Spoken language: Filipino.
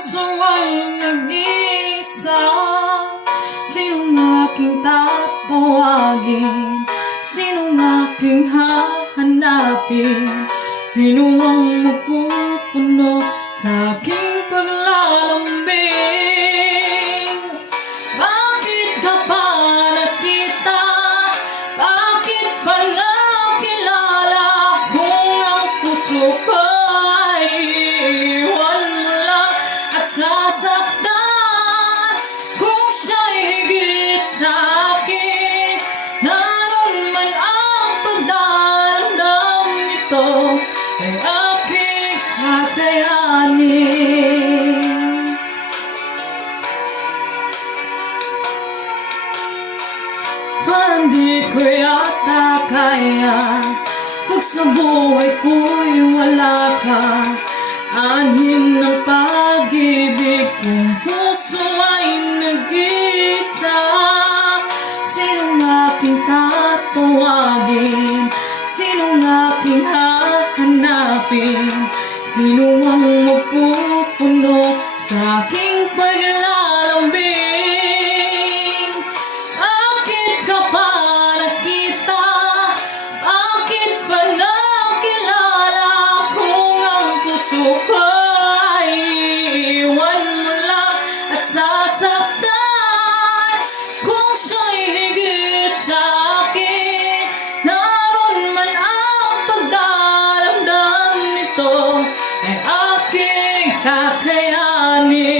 puso ay nag-iisa. Sinong aking tatawagin? Sinong aking hahanapin? Sino ang mapupuno sa aking paglalambing? Bakit ka pa nakita? Bakit pa nakilala? Kung ang puso ko ay iiwan mo lang at sasaktan. Kung siya'y higit sa akin, naroon man ang pagdaramdam nito ay aking kakayanin. Parang di ko yata kaya pag sa buhay ko'y wala ka. Anhin ng pag-ibig kung puso ay nag-isa. Sinong aking tatawagin? Sinong aking hahanapin? Sino ang magpupuno sa aking paglalambing? Bakit ka pa nakita? Bakit pa nakilala? Kung ang puso ko ay iiwan mo lang at sasaktan. Kung siya'y higit sa akin, naroon man ang pagdaramdam nito ay aking kakayanin.